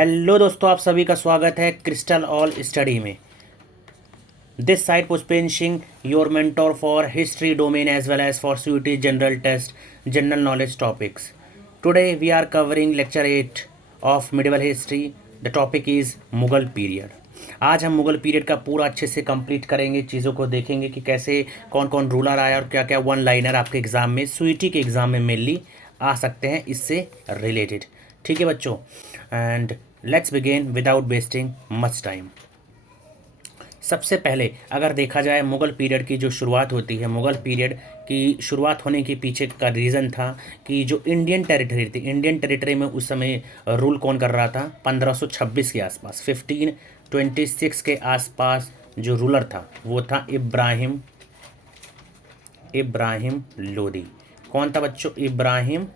Hello दोस्तों, आप सभी का स्वागत है क्रिस्टल ऑल स्टडी में। दिस साइट पुष्पेंशिंग your mentor for history domain as well as for CUET general test general knowledge topics. Today we are covering lecture 8 of medieval history. The topic is Mughal period. आज हम Mughal period का पूरा अच्छे से complete करेंगे, चीज़ों को देखेंगे कि कैसे कौन कौन रूलर आया और क्या क्या वन लाइनर आपके एग्ज़ाम में, सीयूटी के एग्ज़ाम में मेनली आ सकते हैं इससे रिलेटेड। ठीक है बच्चों, and let's begin without wasting much time. सबसे पहले अगर देखा जाए मुग़ल पीरियड की जो शुरुआत होती है, मुग़ल पीरियड की शुरुआत होने के पीछे का रीज़न था कि जो इंडियन टेरिटरी थी, इंडियन टेरिटरी में उस समय रूल कौन कर रहा था, 1526 के आसपास, 1526 के आसपास जो रूलर था वो था इब्राहिम लोदी। कौन था बच्चों? इब्राहिम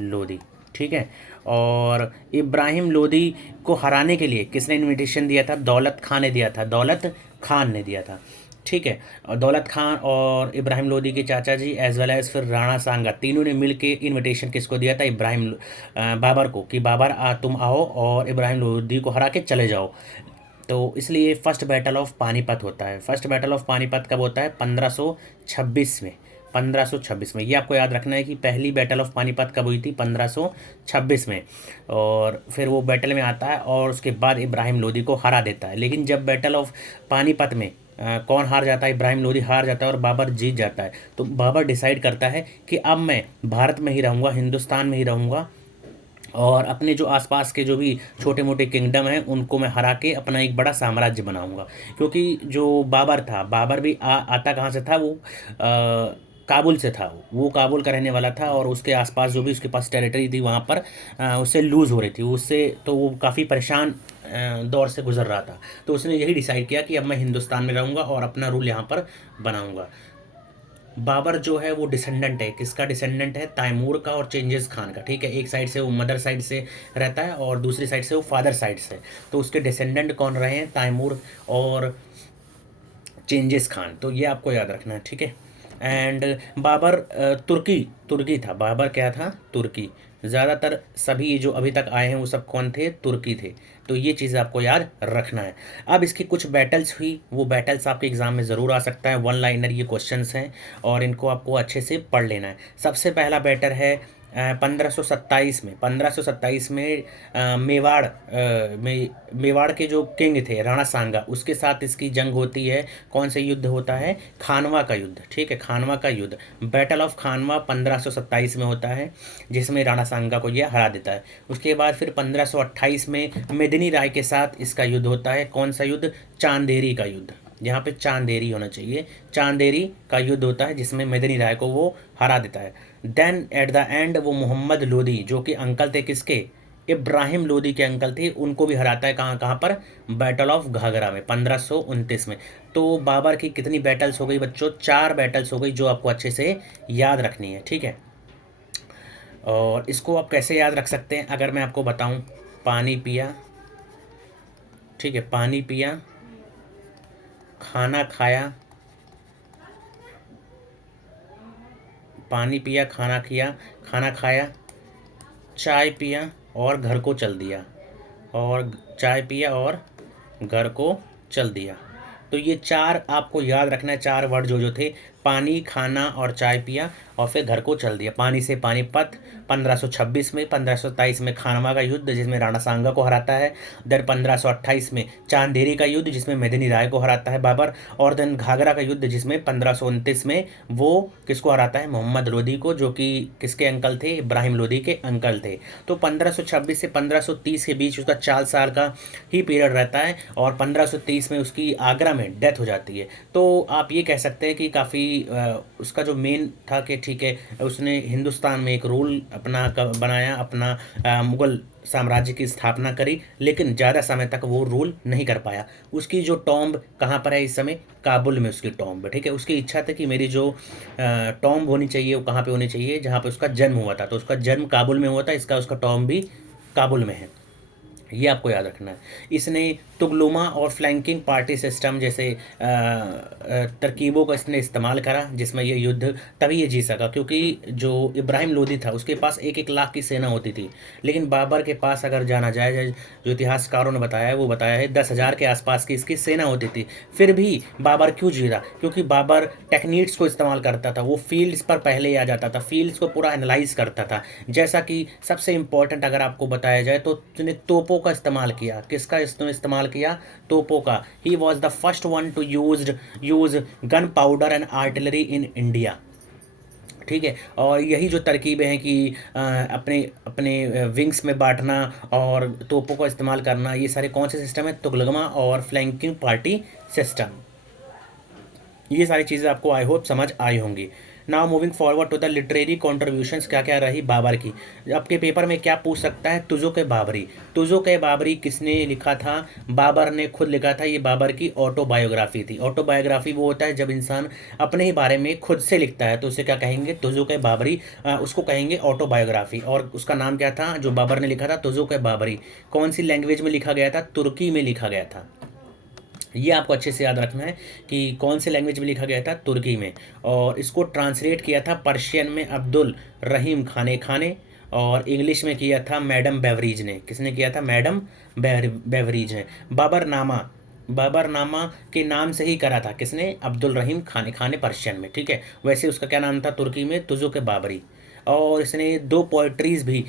लोदी। ठीक है। और इब्राहिम लोदी को हराने के लिए किसने इनविटेशन दिया था? दौलत खान ने दिया था, दौलत खान ने दिया था। ठीक है। और दौलत खान और इब्राहिम लोदी के चाचा जी एज वेल एज फिर राणा सांगा, तीनों ने मिल के इन्विटेशन किसको दिया था? बाबर को, कि बाबर तुम आओ और इब्राहिम लोदी को हरा के चले जाओ। तो इसलिए फर्स्ट बैटल ऑफ पानीपत होता है। फर्स्ट बैटल ऑफ पानीपत कब होता है? 1526 में। 1526 में, ये आपको याद रखना है कि पहली बैटल ऑफ पानीपत कब हुई थी? 1526 में। और फिर वो बैटल में आता है और उसके बाद इब्राहिम लोदी को हरा देता है। लेकिन जब बैटल ऑफ पानीपत में कौन हार जाता है? इब्राहिम लोदी हार जाता है और बाबर जीत जाता है। तो बाबर डिसाइड करता है कि अब मैं भारत में ही रहूँगा, हिंदुस्तान में ही रहूँगा, और अपने जो आसपास के जो भी छोटे मोटे किंगडम हैं उनको मैं हरा के अपना एक बड़ा साम्राज्य बनाऊंगा। क्योंकि जो बाबर था, बाबर भी आता कहाँ से था? वो काबुल से था। वो काबुल का रहने वाला था और उसके आसपास जो भी उसके पास टेरिटरी थी वहाँ पर उससे लूज़ हो रही थी, उससे तो वो काफ़ी परेशान दौर से गुजर रहा था। तो उसने यही डिसाइड किया कि अब मैं हिंदुस्तान में रहूँगा और अपना रूल यहाँ पर बनाऊँगा। बाबर जो है वो डिसेंडेंट है, किसका डिसेंडेंट है? तैमूर का और चेंजिस खान का। ठीक है, एक साइड से वो मदर साइड से रहता है और दूसरी साइड से वो फादर साइड से। तो उसके डिसेंडेंट कौन रहे हैं? तैमूर और चेंजिस खान। तो ये आपको याद रखना है। ठीक है। एंड बाबर तुर्की तुर्की था। बाबर क्या था? तुर्की। ज़्यादातर सभी जो अभी तक आए हैं वो सब कौन थे? तुर्की थे। तो ये चीज़ आपको याद रखना है। अब इसकी कुछ बैटल्स हुई, वो बैटल्स आपके एग्ज़ाम में ज़रूर आ सकता है, वन लाइनर ये क्वेश्चंस हैं और इनको आपको अच्छे से पढ़ लेना है। सबसे पहला बैटर है 1527 में। 1527 में मेवाड़ के जो किंग थे राणा सांगा, उसके साथ इसकी जंग होती है। कौन से युद्ध होता है? खानवा का युद्ध। ठीक है, खानवा का युद्ध, बैटल ऑफ खानवा 1527 में होता है, जिसमें राणा सांगा को यह हरा देता है। उसके बाद फिर 1528 में मेदिनी राय के साथ इसका युद्ध होता है। कौन सा युद्ध? चांदेरी का युद्ध। यहाँ पे चांदेरी होना चाहिए। चांदेरी का युद्ध होता है जिसमें मेदिनी राय को वो हरा देता है। देन एट द एंड वो मोहम्मद लोदी, जो कि अंकल थे किसके? इब्राहिम लोदी के अंकल थे, उनको भी हराता है। कहाँ कहाँ पर? बैटल ऑफ घाघरा में 1529 में। तो बाबर की कितनी बैटल्स हो गई बच्चों? 4 बैटल्स हो गई, जो आपको अच्छे से याद रखनी है। ठीक है। और इसको आप कैसे याद रख सकते हैं अगर मैं आपको बताऊं? पानी पिया, ठीक है, पानी पिया, खाना खाया, पानी पिया, खाना खाया, चाय पिया और घर को चल दिया, और चाय पिया और घर को चल दिया। तो ये 4 आपको याद रखना है, 4 वर्ड जो थे, पानी, खाना और चाय पिया और फिर घर को चल दिया। पानी से पानीपत 1526 में। 1527 में खानवा का युद्ध जिसमें राणा सांगा को हराता है। देन 1528 में चांदेरी का युद्ध जिसमें मेदिनी राय को हराता है बाबर। और देन घाघरा का युद्ध जिसमें 1529 में वो किसको हराता है? मोहम्मद लोदी को, जो कि किसके अंकल थे? इब्राहिम लोदी के अंकल थे। तो 1526 से 1530 के बीच उसका 4 साल का ही पीरियड रहता है और 1530 में उसकी आगरा में डेथ हो जाती है। तो आप ये कह सकते हैं कि काफ़ी उसका जो मेन था कि ठीक है, उसने हिंदुस्तान में एक रूल अपना बनाया, अपना मुग़ल साम्राज्य की स्थापना करी, लेकिन ज़्यादा समय तक वो रूल नहीं कर पाया। उसकी जो टॉम्ब कहाँ पर है इस समय? काबुल में उसकी टॉम्ब। ठीक है। उसकी इच्छा थी कि मेरी जो टॉम्ब होनी चाहिए वो कहाँ पे होनी चाहिए? जहाँ पे उसका जन्म हुआ था। तो उसका जन्म काबुल में हुआ था, इसका उसका टॉम्ब भी काबुल में है। ये आपको याद रखना है। इसने तुगलुमा और फ्लैंकिंग पार्टी सिस्टम जैसे तरकीबों का इसने इस्तेमाल करा, जिसमें ये युद्ध तभी ये जीत सका क्योंकि जो इब्राहिम लोदी था उसके पास 1-1 लाख की सेना होती थी। लेकिन बाबर के पास अगर जाना जाए, जो इतिहासकारों ने बताया है वो बताया है 10,000 के आसपास की इसकी सेना होती थी। फिर भी बाबर क्यों जीता? क्योंकि बाबर टेक्निक्स को इस्तेमाल करता था, वो फील्ड्स पर पहले आ जाता था, फील्ड्स को पूरा एनालाइज करता था। जैसा कि सबसे इम्पोर्टेंट अगर आपको बताया जाए तो उसने तोपों का इस्तेमाल किया। किसका इस्तेमाल किया? तोपों का। He was the first one two use gun powder and artillery in India. ठीक है, और यही जो तरकीबें हैं कि अपने अपने विंग्स में बांटना और तोपों का इस्तेमाल करना, ये सारे कौन से सिस्टम है? तुगलमा और फ्लैंकिंग पार्टी सिस्टम। ये सारी चीज़ें आपको आई होप समझ आई होंगी। Now moving forward to the literary contributions, क्या क्या रही बाबर की। आपके पेपर में क्या पूछ सकता है? तुजुक बाबरी। तुजुक बाबरी किसने लिखा था? बाबर ने खुद लिखा था। ये बाबर की ऑटोबायोग्राफी थी। ऑटोबायोग्राफी वो होता है जब इंसान अपने ही बारे में खुद से लिखता है तो उसे क्या कहेंगे? तुजुक बाबरी। उसको कहेंगे ऑटोबायोग्राफी। और उसका नाम क्या था जो बाबर ने लिखा था? तुजुक बाबरी। कौन सी लैंग्वेज में लिखा गया था? तुर्की में लिखा गया था। ये आपको अच्छे से याद रखना है कि कौन से लैंग्वेज में लिखा गया था? तुर्की में। और इसको ट्रांसलेट किया था पर्शियन में अब्दुल रहीम खाने खाने, और इंग्लिश में किया था मैडम बेवरीज ने। किसने किया था? मैडम बेवरीज ने। बाबरनामा, बाबरनामा के नाम से ही करा था। किसने? अब्दुल रहीम खाने खाने पर्शियन में। ठीक है, वैसे उसका क्या नाम था तुर्की में? तुजुक बाबरी। और इसने 2 पोइट्रीज भी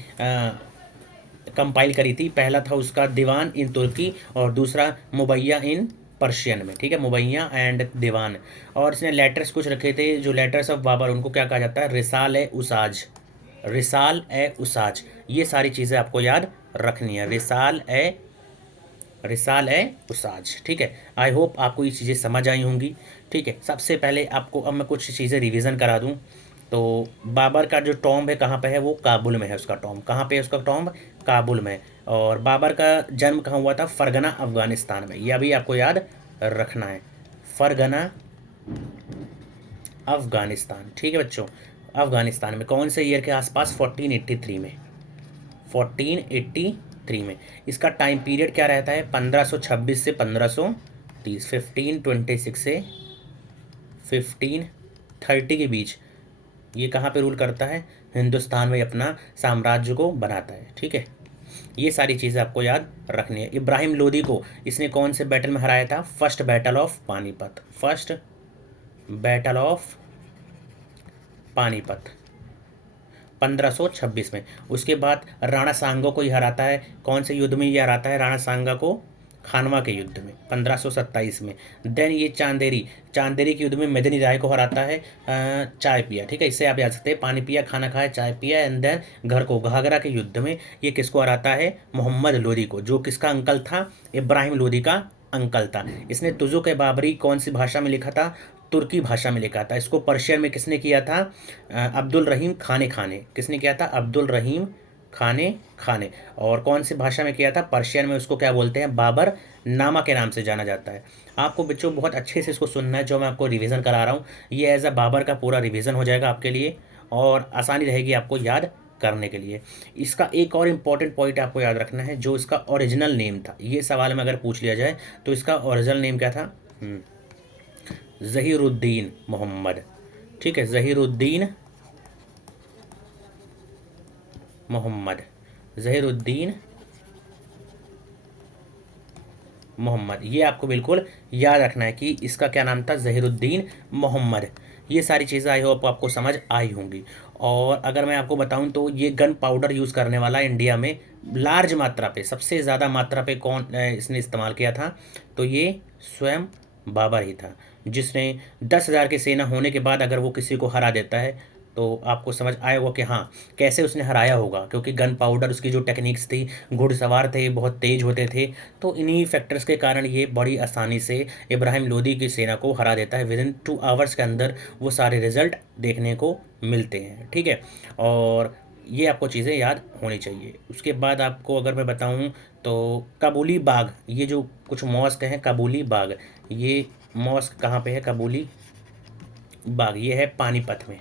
कंपाइल करी थी। पहला था उसका दीवान इन तुर्की और दूसरा मुबैया इन पर्शियन में। ठीक है, मुबैया एंड दीवान। और इसने लेटर्स कुछ रखे थे, जो लेटर्स ऑफ बाबर, उनको क्या कहा जाता है? रिसाल ए उसाज। रिसाल ए उसाज। ये सारी चीज़ें आपको याद रखनी है। रिसाल ए उसाज। ठीक है, आई होप आपको ये चीज़ें समझ आई होंगी। ठीक है, सबसे पहले आपको अब मैं कुछ चीज़ें रिवीजन करा दूं। तो बाबर का जो टॉम्ब है कहाँ पे है? वो काबुल में है। उसका टॉम्ब कहाँ पे है? उसका टॉम्ब काबुल में। और बाबर का जन्म कहाँ हुआ था? फरगना अफगानिस्तान में। यह भी आपको याद रखना है। फरगना अफगानिस्तान। ठीक है बच्चों, अफगानिस्तान में। कौन से ईयर के आसपास? 1483 में। 1483 में। इसका टाइम पीरियड क्या रहता है? 1526 से 1530। 1526 से 1530 के बीच ये कहाँ पे रूल करता है? हिंदुस्तान में अपना साम्राज्य को बनाता है। ठीक है, ये सारी चीज़ें आपको याद रखनी है। इब्राहिम लोदी को इसने कौन से बैटल में हराया था? First battle of Panipat. First battle of Panipat 1526 में। उसके बाद राणा सांगा को ही हराता है। कौन से युद्ध में ये हराता है राणा सांगा को? खानवा के युद्ध में 1527 में। देन ये चांदेरी के युद्ध में मेदिनी राय को हराता है। चाय पिया। ठीक है, इससे आप याद सकते हैं, पानी पिया, खाना खाया, चाय पिया। एंड देन घर को घाघरा के युद्ध में ये किसको हराता है? मोहम्मद लोदी को, जो किसका अंकल था? इब्राहिम लोदी का अंकल था। इसने तुजुक बाबरी कौन सी भाषा में लिखा था? तुर्की भाषा में लिखा था। इसको पर्शियन में किसने किया था? अब्दुल रहीम खाने खाने। किसने किया था? अब्दुल रहीम खाने खाने। और कौन सी भाषा में किया था? पर्शियन में। उसको क्या बोलते हैं? बाबर नामा के नाम से जाना जाता है। आपको बच्चों बहुत अच्छे से इसको सुनना है, जो मैं आपको रिवीजन करा रहा हूँ। ये एज अ बाबर का पूरा रिवीजन हो जाएगा आपके लिए और आसानी रहेगी आपको याद करने के लिए। इसका एक और इम्पॉर्टेंट पॉइंट आपको याद रखना है, जो इसका ओरिजिनल नेम था। ये सवाल में अगर पूछ लिया जाए तो इसका ओरिजिनल नेम क्या था? ज़हीरुद्दीन मोहम्मद। ठीक है, ज़हीरुद्दीन मोहम्मद। ज़हीरुद्दीन मोहम्मद। ये आपको बिल्कुल याद रखना है कि इसका क्या नाम था? ज़हीरुद्दीन मोहम्मद। ये सारी चीज़ें आई होप आपको समझ आई होंगी। और अगर मैं आपको बताऊं तो ये गन पाउडर यूज़ करने वाला इंडिया में लार्ज मात्रा पे, सबसे ज़्यादा मात्रा पे कौन इसने इस्तेमाल किया था? तो ये स्वयं बाबर ही था, जिसने 10,000 की सेना होने के बाद अगर वो किसी को हरा देता है तो आपको समझ आया होगा कि हाँ, कैसे उसने हराया होगा। क्योंकि गन पाउडर, उसकी जो टेक्निक्स थी, घुड़सवार थे, बहुत तेज होते थे। तो इन्हीं फैक्टर्स के कारण ये बड़ी आसानी से इब्राहिम लोदी की सेना को हरा देता है। विदिन 2 आवर्स के अंदर वो सारे रिजल्ट देखने को मिलते हैं। ठीक है, और ये आपको चीज़ें याद होनी चाहिए। उसके बाद आपको अगर मैं बताऊं तो काबुली बाग, ये जो कुछ मॉस्क हैं काबुली बाग, ये मॉस्क कहाँ पे है? काबुली बाग ये है पानीपत में।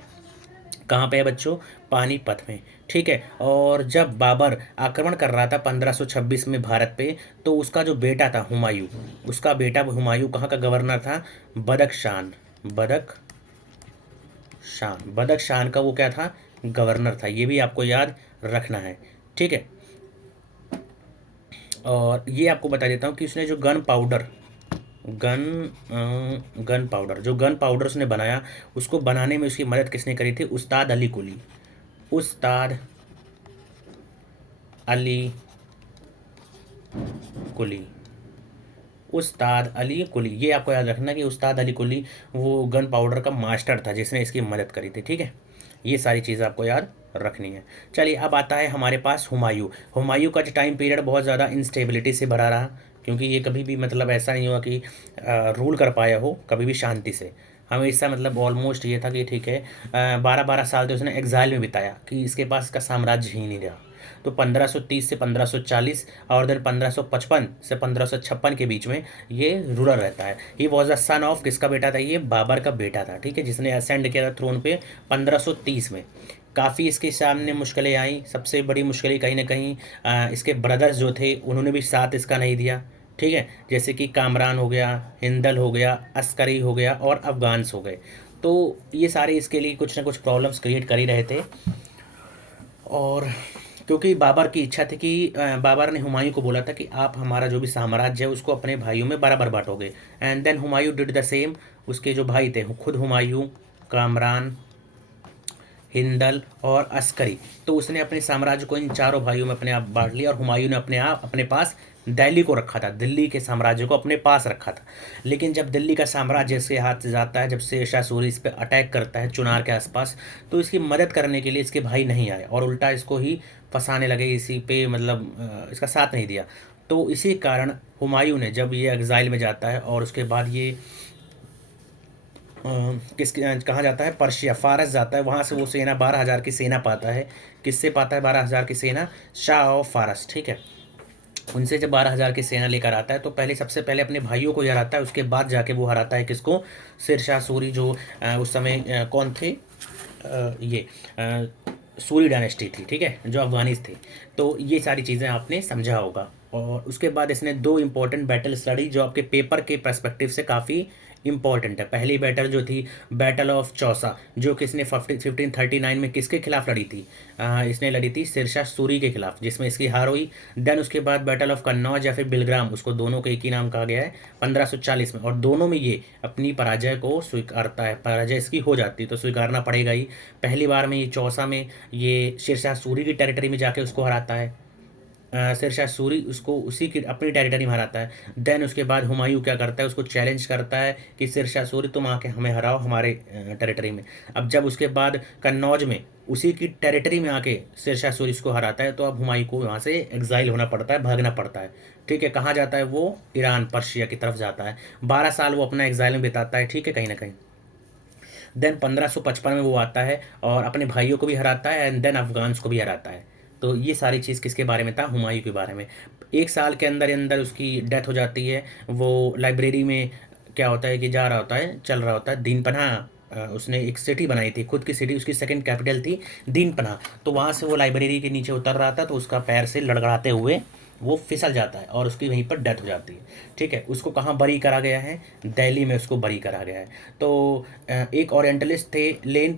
कहाँ पे है बच्चों? पानीपत में। ठीक है। और जब बाबर आक्रमण कर रहा था 1526 में भारत पे, तो उसका जो बेटा था हुमायूं, उसका बेटा हुमायूं कहाँ का गवर्नर था? बदख्शान। बदख्शान का वो क्या था? गवर्नर था। ये भी आपको याद रखना है। ठीक है। और ये आपको बता देता हूँ कि उसने जो गन गन पाउडर जो गन पाउडर उसने बनाया, उसको बनाने में उसकी मदद किसने करी थी? उस्ताद अली कुली। उस्ताद अली कुली। उस्ताद अली कुली, ये आपको याद रखना कि उस्ताद अली कुली वो गन पाउडर का मास्टर था जिसने इसकी मदद करी थी। ठीक है। ये सारी चीज़ें आपको याद रखनी है। चलिए अब आता है हमारे पास हुमायूं। हुमायूं का जो टाइम पीरियड बहुत ज़्यादा इंस्टेबिलिटी से भरा रहा, क्योंकि ये कभी भी मतलब ऐसा नहीं हुआ कि रूल कर पाया हो कभी भी शांति से। हमेशा मतलब ऑलमोस्ट ये था कि ठीक है, 12-12 साल तो उसने एग्जाइल में बिताया कि इसके पास इसका साम्राज्य ही नहीं रहा। तो 1530 से 1540 और देन 1555 से 1556 के बीच में ये रूलर रहता है। He was a son of, किसका बेटा था? ये बाबर का बेटा था। ठीक है, जिसने असेंड किया था थ्रोन पे 1530 में। काफ़ी इसके सामने मुश्किलें आई। सबसे बड़ी मुश्किल कहीं ना कहीं इसके ब्रदर्स जो थे उन्होंने भी साथ इसका नहीं दिया। ठीक है, जैसे कि कामरान हो गया, हिंदल हो गया, अस्करी हो गया और अफगान्स हो गए। तो ये सारे इसके लिए कुछ ना कुछ प्रॉब्लम्स क्रिएट कर ही रहे थे। और क्योंकि बाबर की इच्छा थी कि बाबर ने हुमायूं को बोला था कि आप हमारा जो भी साम्राज्य है उसको अपने भाइयों में बराबर बांटोगे। And then Humayun did the same. उसके जो भाई थे खुद हुमायूं, कामरान, हिंदल और अस्करी, तो उसने अपने साम्राज्य को इन चारों भाइयों में अपने आप बांट लिया। और हुमायूं ने अपने आप अपने पास दिल्ली को रखा था, दिल्ली के साम्राज्य को अपने पास रखा था। लेकिन जब दिल्ली का साम्राज्य इसके हाथ से जाता है, जब शेरशाह सूरी इस पर अटैक करता है चुनार के आसपास, तो इसकी मदद करने के लिए इसके भाई नहीं आए और उल्टा इसको ही फंसाने लगे, इसी पे मतलब इसका साथ नहीं दिया। तो इसी कारण हुमायूं ने जब ये एग्ज़ाइल में जाता है और उसके बाद ये कहाँ जाता है? पर्शिया, फारस जाता है। वहाँ से वो सेना 12,000 की सेना पाता है। किससे पाता है 12,000 की सेना? शाह ऑफ फारस। ठीक है, उनसे जब 12,000 की सेना लेकर आता है तो पहले सबसे पहले अपने भाइयों को ही हराता है, उसके बाद जाके वो हराता है किसको? शेरशाह सूरी, जो उस समय कौन थे? ये सूरी डायनेस्टी थी। ठीक है, जो अफगानिस थे। तो ये सारी चीज़ें आपने समझा होगा। और उसके बाद इसने दो इंपॉर्टेंट बैटल लड़ी जो आपके पेपर के पर्सपेक्टिव से काफ़ी इंपॉर्टेंट है। पहली बैटल जो थी बैटल ऑफ चौसा, जो कि इसने 1539 में किसके खिलाफ लड़ी थी? इसने लड़ी थी शेरशाह सूरी के खिलाफ, जिसमें इसकी हार हुई। देन उसके बाद बैटल ऑफ कन्नौज या फिर बिलग्राम, उसको दोनों को एक ही नाम कहा गया है, 1540 में। और दोनों में ये अपनी पराजय को स्वीकारता है, पराजय इसकी हो जाती है तो स्वीकारना पड़ेगा ही। पहली बार में ये चौसा में ये शेरशाह सूरी की टेरिटरी में जाके उसको हराता है। शेरशाह सूरी उसको उसी की अपनी टेरिटरी में हराता है। देन उसके बाद हुमायूं क्या करता है? उसको चैलेंज करता है कि शेरशाह सूरी तुम आके हमें हराओ हमारे टेरिटरी में। अब जब उसके बाद कन्नौज में उसी की टेरिटरी में आके शेरशाह सूरी इसको हराता है, तो अब हुमायूं को वहाँ से एग्जाइल होना पड़ता है, भागना पड़ता है। ठीक है, कहाँ जाता है वो? ईरान, पर्शिया की तरफ जाता है। 12 साल वो अपना एग्जाइल में बिताता है। ठीक है, कहीं ना कहीं। देन 1555 में वो आता है और अपने भाइयों को भी हराता है एंड देन अफगान्स को भी हराता है। तो ये सारी चीज़ किसके बारे में था? हुमायूं के बारे में। एक साल के अंदर अंदर उसकी डेथ हो जाती है। वो लाइब्रेरी में क्या होता है कि जा रहा होता है, चल रहा होता है दीन पनाह। उसने एक सिटी बनाई थी, खुद की सिटी, उसकी सेकंड कैपिटल थी दीन पनाह। तो वहाँ से वो लाइब्रेरी के नीचे उतर रहा था, तो उसका पैर से लड़खड़ाते हुए वो फिसल जाता है और उसकी वहीं पर डेथ हो जाती है। ठीक है, उसको कहाँ बरी करा गया है? दिल्ली में उसको बरी करा गया है। तो एक ओरिएंटलिस्ट थे लेन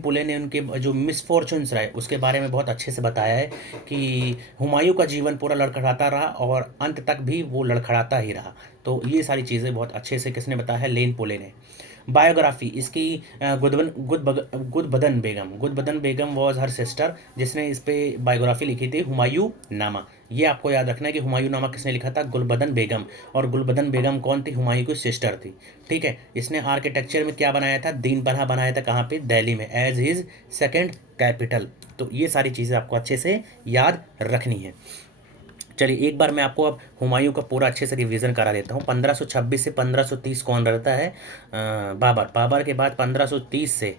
पुले ने उनके जो मिसफॉर्चून्स रहे उसके बारे में बहुत अच्छे से बताया है कि हुमायूं का जीवन पूरा लड़खड़ाता रहा और अंत तक भी वो लड़खड़ाता ही रहा। तो ये सारी चीज़ें बहुत अच्छे से किसने बताया है? लेन पुले ने। बायोग्राफी इसकी गुदबदन बेगम वॉज हर सिस्टर, जिसने इस पे बायोग्राफी लिखी थी हुमायूं नामा। ये आपको याद रखना है कि हुमायूं नामा किसने लिखा था? गुलबदन बेगम। और गुलबदन बेगम कौन थी? हुमायूं की सिस्टर थी। ठीक है, इसने आर्किटेक्चर में क्या बनाया था? दीन पनाह बनाया था। कहाँ पे? दिल्ली में, एज हिज सेकेंड कैपिटल। तो ये सारी चीज़ें आपको अच्छे से याद रखनी है। चलिए एक बार मैं आपको अब हुमायूं का पूरा अच्छे से रिवीजन करा देता हूँ। 1526 से 1530 कौन रहता है? बाबर के बाद 1530 से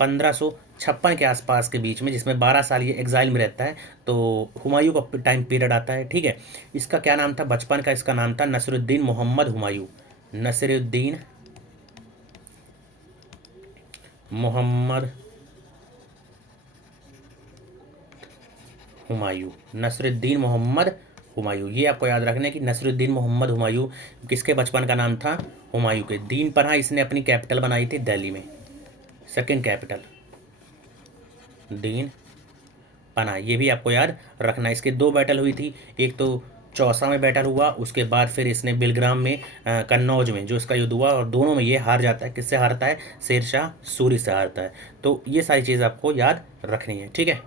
1556 के आसपास के बीच में, जिसमें 12 साल ये एग्जाइल में रहता है, तो हुमायूं का टाइम पीरियड आता है। ठीक है, इसका क्या नाम था बचपन का? इसका नाम था नसरुद्दीन मोहम्मद हुमायूं। नसरुद्दीन मोहम्मद हुमायूं, नसरुद्दीन मोहम्मद हुमायूं। ये आपको याद रखना है कि नसरुद्दीन मोहम्मद हुमायूं किसके बचपन का नाम था? हुमायूं के। दीन पनाह इसने अपनी कैपिटल बनाई थी दिल्ली में, सेकंड कैपिटल दीन पनाह, ये भी आपको याद रखना है। इसके दो बैटल हुई थी, एक तो चौसा में बैटल हुआ, उसके बाद फिर इसने बिलग्राम में कन्नौज में जो इसका युद्ध हुआ, और दोनों में ये हार जाता है। किससे हारता है? शेरशाह सूरी से हारता है। तो ये सारी चीज़ आपको याद रखनी है, ठीक है।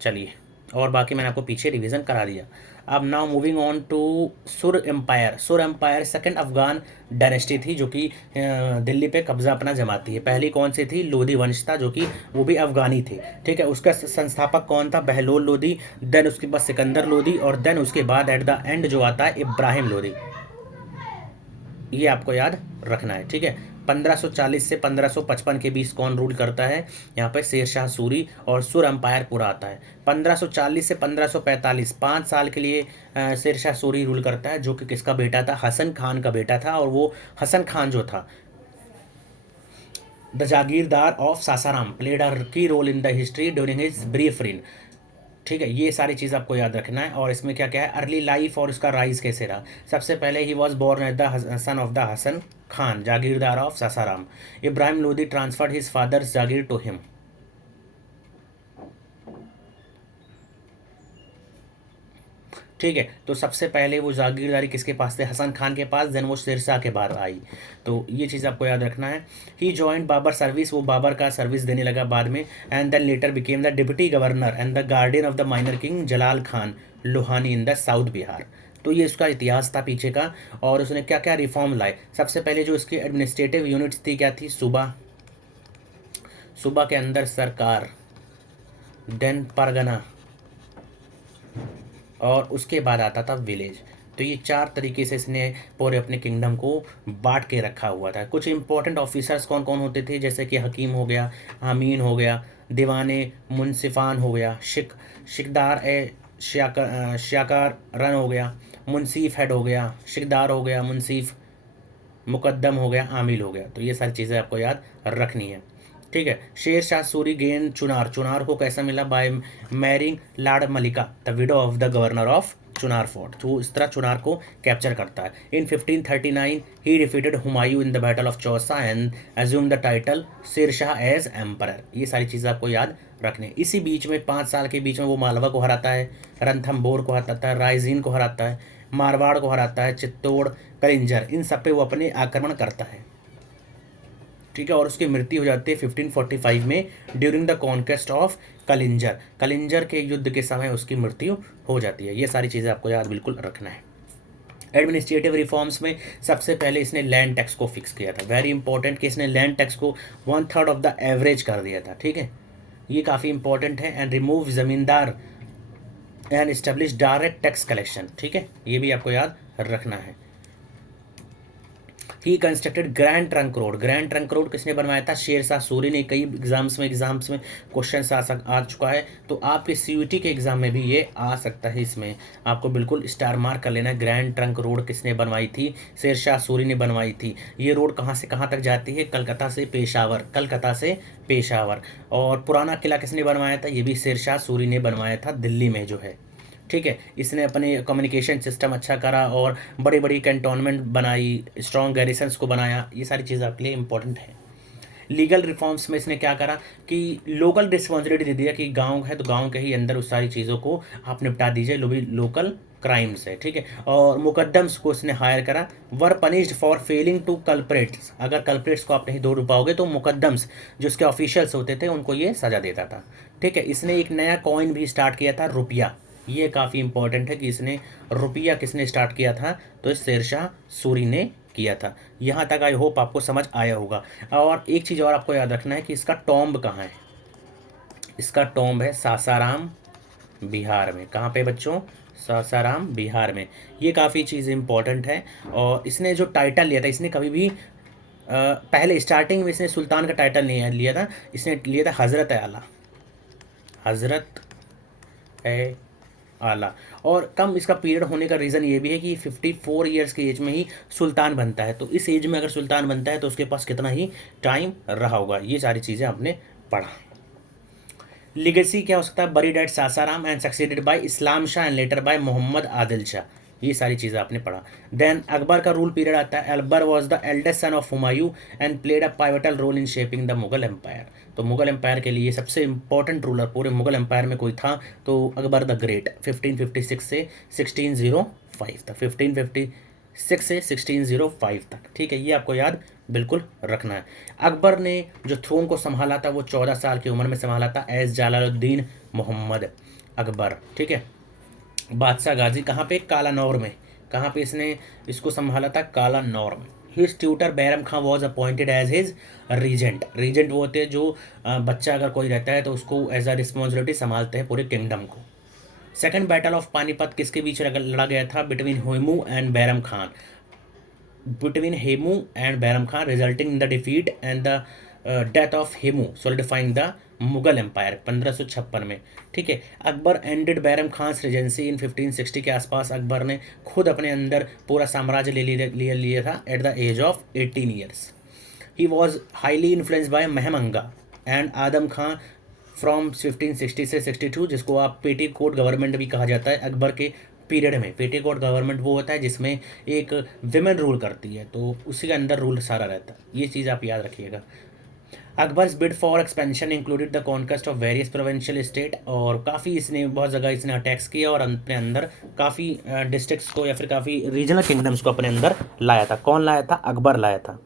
चलिए, और बाकी मैंने आपको पीछे रिवीजन करा दिया। अब नाउ मूविंग ऑन टू सुर एम्पायर। सुर एम्पायर सेकंड अफगान डायनेस्टी थी जो कि दिल्ली पे कब्जा अपना जमाती है। पहली कौन सी थी? लोधी वंश था, जो कि वो भी अफगानी थे, ठीक है। उसका संस्थापक कौन था? बहलोल लोधी। देन उसके बाद सिकंदर लोधी, और देन उसके बाद एट द एंड जो आता है इब्राहिम लोधी। ये आपको याद रखना है, ठीक है। 1540 से 1555 के बीच कौन रूल करता है? यहाँ पे शेरशाह सूरी, और सुर एम्पायर पूरा आता है। 1540 से 1545 5 साल के लिए शेरशाह सूरी रूल करता है, जो कि किसका बेटा था? हसन खान का बेटा था। और वो हसन खान जो था, the jagirdar of Sasaram, played a key role in the history during his brief reign, ठीक है। ये सारी चीज़ आपको याद रखना है। और इसमें क्या क्या है, अर्ली लाइफ और उसका राइज कैसे रहा। सबसे पहले he was born at the son of the Hasan Khan, jagirdar of Sasaram. Ibrahim Lodi transferred his father's jagir to him, ठीक है। तो सबसे पहले वो जागीरदारी किसके पास थे? हसन खान के पास। देन वो शेरशाह के बाद आई। तो ये चीज़ आपको याद रखना है। ही जॉइंट बाबर सर्विस, वो बाबर का सर्विस देने लगा बाद में। And then later became the deputy governor and the guardian of the minor king Jalal Khan Lohani in the south Bihar. तो ये उसका इतिहास था पीछे का। और उसने क्या क्या रिफॉर्म लाए? सबसे पहले जो उसकी एडमिनिस्ट्रेटिव यूनिट्स थी, क्या थी? सूबा, सूबा के अंदर सरकार, देन परगना, और उसके बाद आता था विलेज। तो ये 4 तरीके से इसने पूरे अपने किंगडम को बांट के रखा हुआ था। कुछ इंपॉर्टेंट ऑफिसर्स कौन कौन होते थे? जैसे कि हकीम हो गया, अमीन हो गया, दीवाने मुनसिफान हो गया, शिकदार ए श्याकार रन हो गया, मुंसीफ हेड हो गया, शिकदार हो गया, मुंसीफ, मुकद्दम हो गया, आमिल हो गया। तो ये सारी चीज़ें आपको याद रखनी है, ठीक है। शेर शाह सूरी गेन चुनार, चुनार को कैसा मिला? By marrying Lad Malika the widow of the governor of Chunar fort. तो इस तरह चुनार को कैप्चर करता है। In 1539 he defeated Humayun in the battle of Chausa and assume the title Sher Shah as emperor. ये सारी चीज़ें आपको याद रखने। इसी बीच में 5 साल के बीच में वो मालवा को हराता है, रणथम्बोर को हराता है, रायजीन को हराता है, मारवाड़ को हराता है, चित्तौड़, कलिंजर, इन सब पे वो अपने आक्रमण करता है, ठीक है। और उसकी मृत्यु हो जाती है 1545 में during the conquest of Kalinjar. Kalinjar के युद्ध के समय उसकी मृत्यु हो जाती है। ये सारी चीज़ें आपको याद बिल्कुल रखना है। एडमिनिस्ट्रेटिव रिफॉर्म्स में सबसे पहले इसने लैंड टैक्स को फिक्स किया था। वेरी इंपॉर्टेंट कि इसने लैंड टैक्स को 1/3 ऑफ द एवरेज कर दिया था, ठीक है। ये काफ़ी इंपॉर्टेंट है। एंड रिमूव जमींदार and establish direct tax collection, ठीक है। ये भी आपको याद रखना है। ही constructed grand trunk road. Grand trunk road किसने बनवाया था? शेरशाह सूरी ने। कई एग्जाम्स में क्वेश्चन आ चुका है। तो आपके सीयूईटी के एग्जाम में भी ये आ सकता है। इसमें आपको बिल्कुल स्टार मार्क कर लेना है। ग्रैंड ट्रंक रोड किसने बनवाई थी? शेरशाह सूरी ने बनवाई थी। ये रोड कहाँ से कहाँ तक जाती है? कलकत्ता से पेशावर, कलकत्ता से पेशावर। और पुराना किला किसने बनवाया था? ये भी शेरशाह सूरी ने बनवाया था, दिल्ली में जो है, ठीक है। इसने अपने कम्युनिकेशन सिस्टम अच्छा करा और बड़ी बड़ी कैंटोनमेंट बनाई, स्ट्रॉन्ग गैरिसन्स को बनाया। ये सारी चीज़ आपके लिए इंपॉर्टेंट है। लीगल रिफॉर्म्स में इसने क्या करा कि लोकल रिस्पॉन्सिबिलिटी दे दिया कि गांव है तो गांव के ही अंदर उस सारी चीज़ों को आप निपटा दीजिए, लोकल क्राइम्स है, ठीक है। और मुकद्दम्स को इसने हायर करा। Were punished for failing to culprits, अगर कल्प्रेट्स को आप नहीं ढूंढ पाओगे तो मुकद्दम्स जो उसके ऑफिशियल्स होते थे उनको ये सजा देता था, ठीक है। इसने एक नया कॉइन भी स्टार्ट किया था, रुपया। ये काफ़ी इंपॉर्टेंट है कि इसने रुपया किसने स्टार्ट किया था? तो शेरशाह सूरी ने किया था। यहाँ तक आई होप आपको समझ आया होगा। और एक चीज़ और आपको याद रखना है कि इसका टॉम्ब कहाँ है। इसका टॉम्ब है सासाराम, बिहार में। कहाँ पे बच्चों? सासाराम, बिहार में। ये काफ़ी चीज़ इंपॉर्टेंट है। और इसने जो टाइटल लिया था, इसने कभी भी पहले स्टार्टिंग में इसने सुल्तान का टाइटल नहीं लिया था, इसने लिया था हज़रत आला, हज़रत ए आला। और कम इसका पीरियड होने का रीज़न ये भी है कि 54 ईयर्स की एज में ही सुल्तान बनता है। तो इस एज में अगर सुल्तान बनता है तो उसके पास कितना ही टाइम रहा होगा। ये सारी चीज़ें आपने पढ़ा। लिगेसी क्या हो सकता है, buried at Sasaram and succeeded by Islam Shah and later by Mohammad Adil Shah. ये सारी चीज़ें आपने पढ़ा। देन अकबर का रूल पीरियड आता है। Akbar was the eldest son of Humayun and played a pivotal role in shaping the Mughal empire. तो मुगल एम्पायर के लिए सबसे इंपॉर्टेंट रूलर पूरे मुगल एम्पायर में कोई था तो अकबर द ग्रेट। 1556 से 1605 तक, 1556 से 1605 तक, ठीक है। ये आपको याद बिल्कुल रखना है। अकबर ने जो थ्रोन को संभाला था वो 14 साल की उम्र में संभाला था एज जलालुद्दीन मोहम्मद अकबर, ठीक है। बादशाह गाजी कहाँ पे, कालानौर में। कहाँ पे इसने इसको संभाला था, कालानौर में। His tutor Bairam Khan was appointed as his regent. Regent वो होते हैं जो बच्चा अगर कोई रहता है तो उसको एज अ रिस्पॉन्सिबिलिटी संभालते हैं पूरे किंगडम को। सेकंड बैटल ऑफ पानीपत किसके बीच लड़ा गया था, between Hemu and Bairam Khan. Between Hemu and Bairam Khan resulting in the defeat and the death of Hemu solidifying the Mughal empire 1556 में, ठीक है। Akbar ended Bairam Khan regency in 1560 के आसपास अकबर ने खुद अपने अंदर पूरा साम्राज्य लिया था at the age of 18 years. He was highly influenced by Maham Anga and Adham Khan from 1560 से 62, जिसको आप पेटी कोट गवर्नमेंट भी कहा जाता है। अकबर के पीरियड में पेटी कोट गवर्नमेंट वो होता है जिसमें एक विमेन रूल करती है, तो उसी के अंदर रूल सारा रहता है। ये चीज़ आप याद रखिएगा। Akbar's bid for expansion included the conquest of various provincial state, और काफ़ी इसने बहुत जगह इसने अटैक्स किया और अपने अंदर काफ़ी डिस्ट्रिक्ट्स को या फिर काफ़ी रीजनल किंगडम्स को अपने अंदर लाया था। कौन लाया था, अकबर लाया था।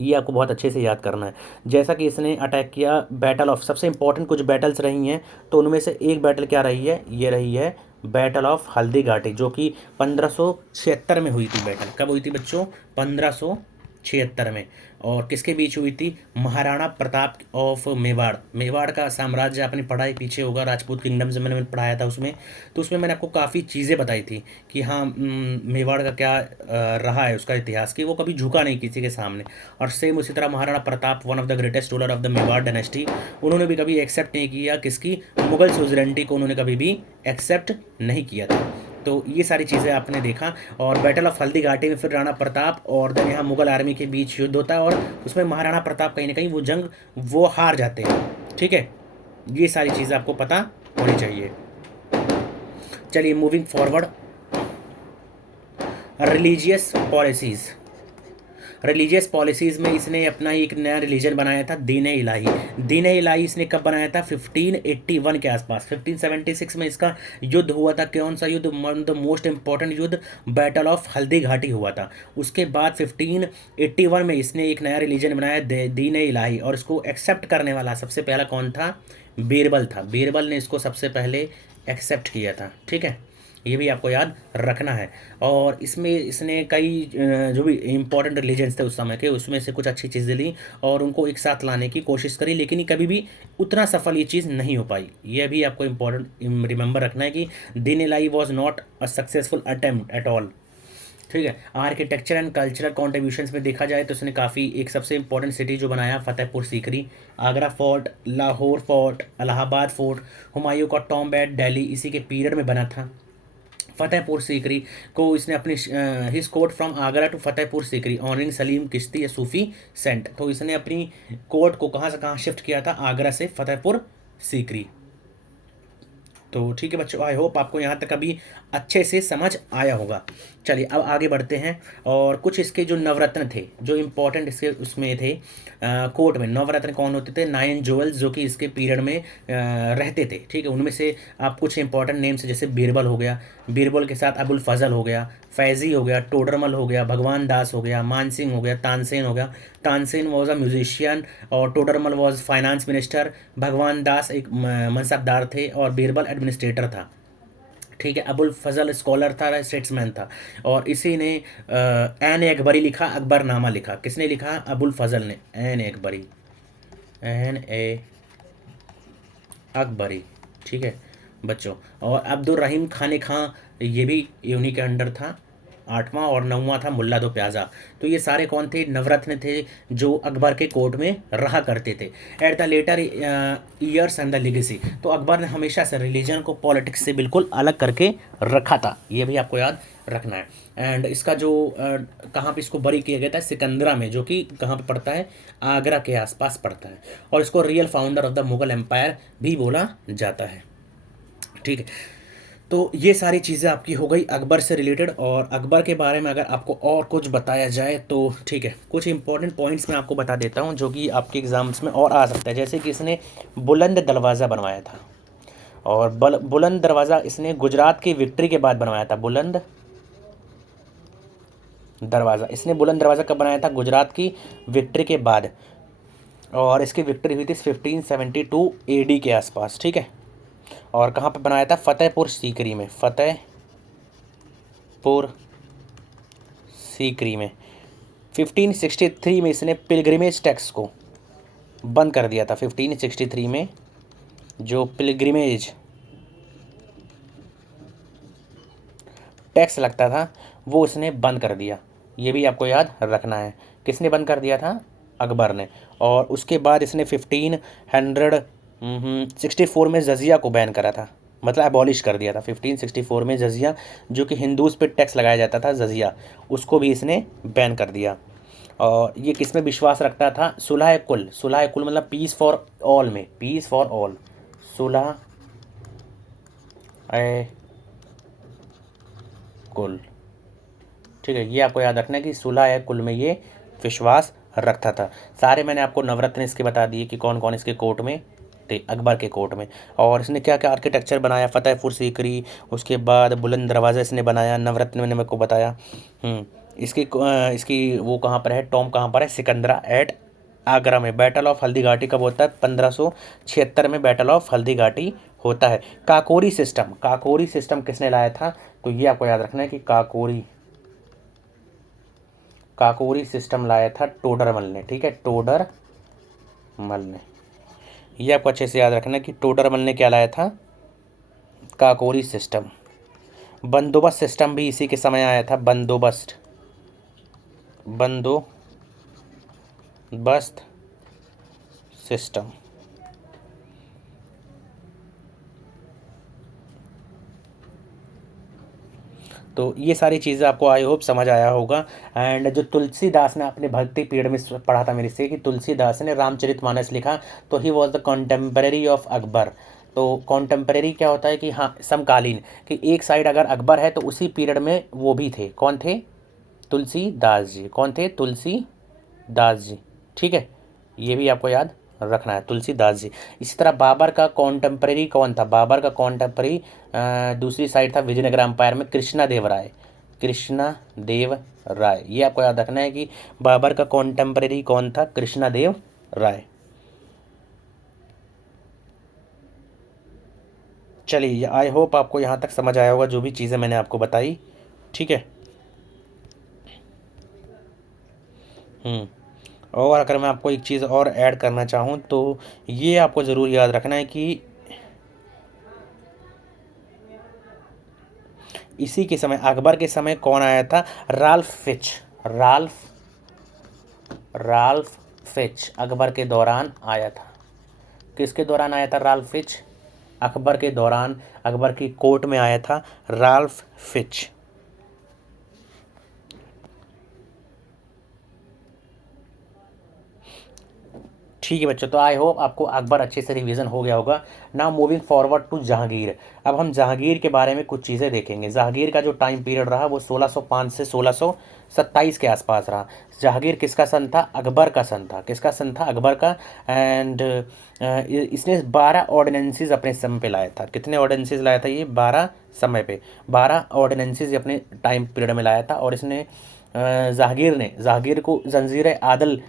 ये आपको बहुत अच्छे से याद करना है। जैसा कि इसने अटैक किया, बैटल ऑफ सबसे इंपॉर्टेंट कुछ बैटल्स रही हैं, तो उनमें से एक बैटल क्या रही है, ये रही है बैटल ऑफ हल्दी घाटी, जो कि 1576 में हुई थी। बैटल कब हुई थी बच्चों, 1576 में। और किसके बीच हुई थी, महाराणा प्रताप ऑफ मेवाड़। मेवाड़ का साम्राज्य आपने पढ़ा ही पीछे होगा, राजपूत किंगडम से मैंने पढ़ाया था उसमें। तो उसमें मैंने आपको काफ़ी चीज़ें बताई थी कि हाँ मेवाड़ का क्या रहा है उसका इतिहास, कि वो कभी झुका नहीं किसी के सामने। और सेम उसी तरह Maharana Pratap, one of the greatest ruler of the Mewar dynasty, उन्होंने भी कभी एक्सेप्ट नहीं किया किसकी, मुगल सुजरेंटी को उन्होंने कभी भी एक्सेप्ट नहीं किया था। तो ये सारी चीज़ें आपने देखा। और बैटल ऑफ हल्दी घाटी में फिर राणा प्रताप और देन यहाँ मुगल आर्मी के बीच युद्ध होता है, और उसमें महाराणा प्रताप कहीं ना कहीं वो जंग वो हार जाते हैं, ठीक है। ये सारी चीज़ें आपको पता होनी चाहिए। चलिए moving forward, religious policies. Religious policies में इसने अपना एक नया रिलीजन बनाया था, दीन इलाही। दीन इलाही इसने कब बनाया था, 1581 के आसपास। 1576 में इसका युद्ध हुआ था। कौन सा युद्ध, द मोस्ट इंपॉर्टेंट युद्ध, बैटल ऑफ हल्दी घाटी हुआ था। उसके बाद 1581 में इसने एक नया रिलीजन बनाया, दीन इलाही, और इसको एक्सेप्ट करने वाला सबसे पहला कौन था, बीरबल था। बीरबल ने इसको सबसे पहले एक्सेप्ट किया था, ठीक है। ये भी आपको याद रखना है। और इसमें इसने कई जो भी इम्पोर्टेंट रिलीजन्स थे उस समय के, उसमें से कुछ अच्छी चीज़ें ली और उनको एक साथ लाने की कोशिश करी, लेकिन ये कभी भी उतना सफल ये चीज़ नहीं हो पाई। ये भी आपको इम्पोर्टेंट रिमेंबर रखना है कि Din Ilahi was not a successful attempt at all, ठीक है। आर्किटेक्चर एंड कल्चरल कॉन्ट्रीब्यूशंस में देखा जाए तो उसने काफ़ी एक सबसे इंपॉर्टेंट सिटी जो बनाया, Fatehpur Sikri, Agra fort, Lahore fort, Allahabad fort, Humayun का टॉम्ब एट दिल्ली इसी के पीरियड में बना था। फतेहपुर सीकरी को इसने अपनी his court from Agra to Fatehpur Sikri honouring Salim Chishti, Sufi Saint. तो इसने अपनी कोर्ट को कहाँ से कहाँ शिफ्ट किया था, आगरा से फतेहपुर सीकरी। तो ठीक है बच्चों, आई होप आपको यहाँ तक अभी अच्छे से समझ आया होगा। चलिए अब आगे बढ़ते हैं। और कुछ इसके जो नवरत्न थे, जो इम्पोर्टेंट इसके उसमें थे, कोर्ट में नवरत्न कौन होते थे, 9 ज्वेल्स जो कि इसके पीरियड में रहते थे, ठीक है। उनमें से आप कुछ इंपॉर्टेंट नेम्स जैसे बीरबल हो गया, बीरबल के साथ अबुल फजल हो गया, फैज़ी हो गया, टोडरमल हो गया, भगवान दास हो गया, मानसिंह हो गया, तानसेन हो गया। तानसेन वॉज अ म्यूजिशियन और टोडरमल वॉज फाइनेंस मिनिस्टर। भगवान दास एक मनसबदार थे और बीरबल एडमिनिस्ट्रेटर था, ठीक है। अबुल फजल स्कॉलर था, स्टेट्समैन था। और इसी ने एन अकबरी लिखा, अकबरनामा लिखा। किसने लिखा, अबुल फजल ने, एन अकबरी, एन ए अकबरी, ठीक है बच्चों। और अब्दुल रहीम खान खां, ये भी उन्हीं के अंडर था। 8वां और 9वां था मुल्ला दो प्याजा। तो ये सारे कौन थे? नवरत्न थे, जो अकबर के कोर्ट में रहा करते थे। At the later years and the legacy, तो अकबर ने हमेशा से रिलीजन को पॉलिटिक्स से बिल्कुल अलग करके रखा था, ये भी आपको याद रखना है। एंड इसका जो कहाँ पे इसको बरी किया गया था? सिकंदरा में, जो कि कहाँ पे पड़ता है? आगरा के आसपास पड़ता है। और इसको real founder of the Mughal empire भी बोला जाता है। ठीक है, तो ये सारी चीज़ें आपकी हो गई अकबर से रिलेटेड। और अकबर के बारे में अगर आपको और कुछ बताया जाए तो ठीक है, कुछ इंपॉर्टेंट पॉइंट्स मैं आपको बता देता हूँ जो कि आपके एग्जाम्स में और आ सकता है। जैसे कि इसने बुलंद दरवाज़ा बनवाया था, और बुलंद दरवाज़ा इसने गुजरात की विक्ट्री के बाद बनवाया था। बुलंद दरवाज़ा, इसने बुलंद दरवाज़ा कब बनाया था? गुजरात की विक्ट्री के बाद, और इसकी विक्ट्री हुई थी 1572 AD के आसपास। ठीक है, और कहाँ पे बनाया था? फतेहपुर सीकरी में। फतेहपुर सीकरी में 1563 में इसने पिलग्रिमेज टैक्स को बंद कर दिया था। 1563 में जो पिलग्रिमेज टैक्स लगता था वो उसने बंद कर दिया, ये भी आपको याद रखना है। किसने बंद कर दिया था? अकबर ने। और उसके बाद इसने 1564 में जजिया को बैन करा था, मतलब अबॉलिश कर दिया था। 1564 में जजिया, जो कि हिंदूज पे टैक्स लगाया जाता था, जजिया, उसको भी इसने बैन कर दिया। और ये किस में विश्वास रखता था? सुलह कुल। सुलह कुल मतलब पीस फॉर ऑल में, पीस फॉर ऑल, सुलह ए कुल। ठीक है, ये आपको याद रखना है कि सुलह कुल में ये विश्वास रखता था। सारे मैंने आपको नवरत्न इसके बता दिए कि कौन कौन इसके कोर्ट में थे, अकबर के कोर्ट में। और इसने क्या क्या आर्किटेक्चर बनाया? फतेहपुर सीकरी, उसके बाद बुलंद दरवाज़ा इसने बनाया। नवरत्न मैंने मेरे को बताया। इसकी वो कहाँ पर है? टॉम कहाँ पर है? सिकंदरा एट आगरा में। बैटल ऑफ हल्दी घाटी कब होता है? 1576 में बैटल ऑफ हल्दी घाटी होता है। काकोरी सिस्टम, काकोरी सिस्टम किसने लाया था? तो ये आपको याद रखना है कि काकोरी सिस्टम लाया था टोडरमल ने। ठीक है, टोडरमल ने, ये आपको अच्छे से याद रखना है कि टोडरमल ने क्या लाया था? काकोरी सिस्टम। बंदोबस्त सिस्टम भी इसी के समय आया था। बंदोबस्त सिस्टम। तो ये सारी चीज़ें आपको आई होप समझ आया होगा। एंड जो तुलसीदास ने अपने भक्ति पीरियड में पढ़ा था मेरे से कि तुलसीदास ने रामचरितमानस लिखा, तो he was the contemporary of Akbar. तो कॉन्टेम्परेरी क्या होता है कि हाँ, समकालीन, कि एक साइड अगर अकबर है तो उसी पीरियड में वो भी थे। कौन थे? तुलसीदास जी। कौन थे? तुलसीदास जी। ठीक है, ये भी आपको याद रखना है, तुलसीदास जी। इसी तरह बाबर का कॉन्टेम्परेरी कौन था? बाबर का कॉन्टेम्परेरी दूसरी साइड था विजयनगर एम्पायर में, कृष्णा देव राय। कृष्णा देव राय, ये आपको याद रखना है कि बाबर का कॉन्टेम्परेरी कौन था? कृष्णा देव राय। चलिए, आई होप आपको यहाँ तक समझ आया होगा जो भी चीज़ें मैंने आपको बताई। ठीक है। और अगर मैं आपको एक चीज़ और ऐड करना चाहूँ तो ये आपको ज़रूर याद रखना है कि इसी के समय, अकबर के समय कौन आया था? Ralph Fitch. Ralph Fitch Akbar के दौरान आया था। किसके दौरान आया था राल्फ फिच? अकबर के दौरान, अकबर की कोर्ट में आया था राल्फ फिच। ठीक है बच्चों, तो आई होप आपको अकबर अच्छे से रिवीजन हो गया होगा। Now moving forward to Jahangir. अब हम जहांगीर के बारे में कुछ चीज़ें देखेंगे। जहांगीर का जो टाइम पीरियड रहा वो 1605 से 1627 के आसपास रहा। जहांगीर किसका सन था? अकबर का सन था। किसका सन था? अकबर का। एंड इसने 12 ऑर्डिनेंसेस अपने समय पे लाया था। कितने ऑर्डिनेंसेस लाया था ये? 12 समय पे 12 ऑर्डिनेंसेस अपने टाइम पीरियड में लाया था। और इसने जहांगीर को जंजीर आदल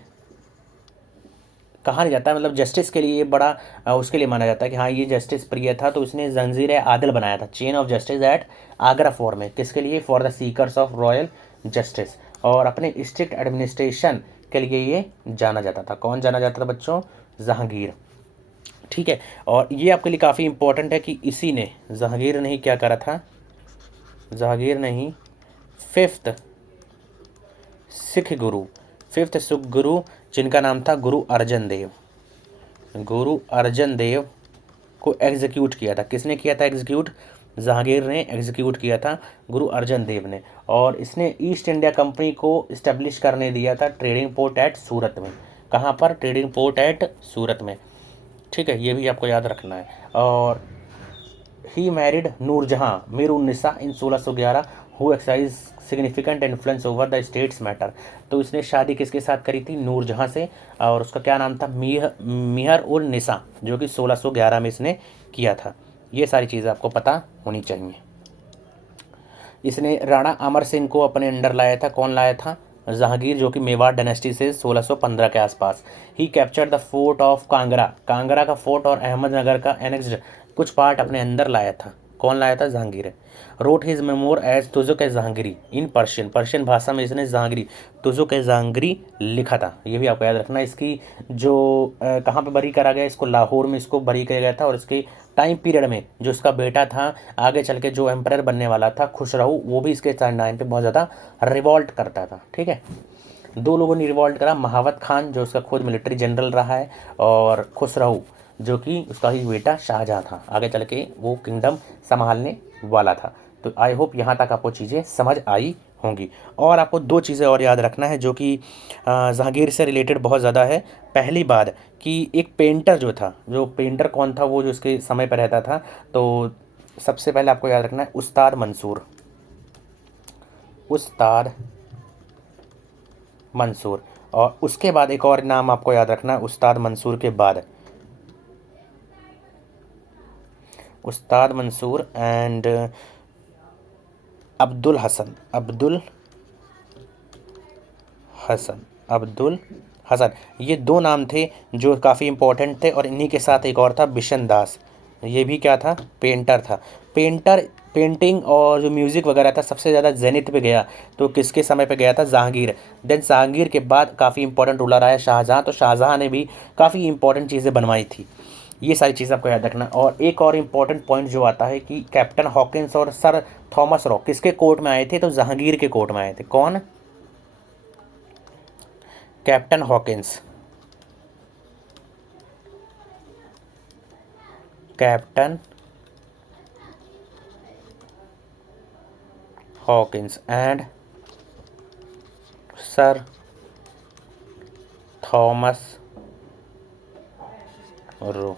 कहा नहीं जाता है, मतलब जस्टिस के लिए बड़ा उसके लिए माना जाता है कि हाँ ये जस्टिस प्रिय था, तो उसने जंजीर आदल बनाया था, chain of justice eight Agra four में। किसके लिए? For the seekers of royal justice. और अपने स्ट्रिक्ट एडमिनिस्ट्रेशन के लिए ये जाना जाता था। कौन जाना जाता था बच्चों? जहांगीर। ठीक है, और ये आपके लिए काफ़ी इंपॉर्टेंट है कि इसी ने, जहांगीर ने ही क्या करा था? जहांगीर ने ही फिफ्थ सिख गुरु, फिफ्थ सिख गुरु जिनका नाम था गुरु अर्जन देव। गुरु अर्जन देव को एग्जीक्यूट किया था, किसने किया था एग्जीक्यूट? जहांगीर ने एग्जीक्यूट किया था गुरु अर्जन देव ने। और इसने ईस्ट इंडिया कंपनी को इस्टेब्लिश करने दिया था ट्रेडिंग पोर्ट एट सूरत में। कहाँ पर? ट्रेडिंग पोर्ट एट सूरत में। ठीक है, ये भी आपको याद रखना है। और he married Nur Jahan Mehr unnisa in 1611 who एक्साइज significant influence over the state's matter. तो इसने शादी किसके साथ करी थी? नूरजहां से। और उसका क्या नाम था? मिहर उल निसा, जो कि 1611 में इसने किया था। ये सारी चीज़ें आपको पता होनी चाहिए। इसने राणा अमर सिंह को अपने अंडर लाया था। कौन लाया था? जहांगीर, जो कि मेवाड़ डायनेस्टी से 1615 के आसपास। He capture the fort of Kangra, Kangra का फोर्ट और अहमदनगर का एनेक्स्ड कुछ पार्ट अपने अंदर लाया था। कौन लाया था? Jahangir. Wrote his memoir as Tuzuk i Jahangiri in Persian, Persian भाषा में इसने जहांगीरी, तुजुक ए जहांगीरी लिखा था। ये भी आपको याद रखना। इसकी जो कहाँ पे बरी करा गया? इसको लाहौर में इसको बरी किया गया था। और इसके टाइम पीरियड में जो इसका बेटा था आगे चल के जो एम्परर बनने वाला था खुसरो, वो भी इसके टाइम पे बहुत ज़्यादा रिवॉल्ट करता था। ठीक है, दो लोगों ने रिवॉल्ट करा, महावत खान जो उसका खुद मिलिट्री जनरल रहा है, और खुसरो जो कि उसका ही बेटा शाहजहाँ था, आगे चल के वो किंगडम संभालने वाला था। तो आई होप यहाँ तक आपको चीज़ें समझ आई होंगी। और आपको दो चीज़ें और याद रखना है जो कि जहांगीर से रिलेटेड बहुत ज़्यादा है। पहली बात कि एक पेंटर जो था, जो पेंटर कौन था वो जो उसके समय पर रहता था, तो सबसे पहले आपको याद रखना है उस्ताद मंसूर। उस्ताद मंसूर। और उसके बाद एक और नाम आपको याद रखना है उस्ताद मंसूर के बाद, उस्ताद मंसूर एंड अब्दुल हसन। अब्दुल हसन, अब्दुल हसन, ये दो नाम थे जो काफ़ी इम्पोर्टेंट थे। और इन्हीं के साथ एक और था बिशन दास, ये भी क्या था? पेंटर था। पेंटर पेंटिंग और जो म्यूज़िक वगैरह था सबसे ज़्यादा जेनिथ पे गया तो किसके समय पे गया था? जहांगीर। देन जहांगीर के बाद काफ़ी इंपॉर्टेंट रूलर आया शाहजहाँ, तो शाहजहाँ ने भी काफ़ी इंपॉर्टेंट चीज़ें बनवाई थी। ये सारी चीज़ आपको याद रखना। और एक और इम्पॉर्टेंट पॉइंट जो आता है कि कैप्टन हॉकिंस और सर थॉमस रॉ किसके कोर्ट में आए थे? तो जहांगीर के कोर्ट में आए थे। कौन? Captain Hawkins, captain Hawkins and sir Thomas Roe.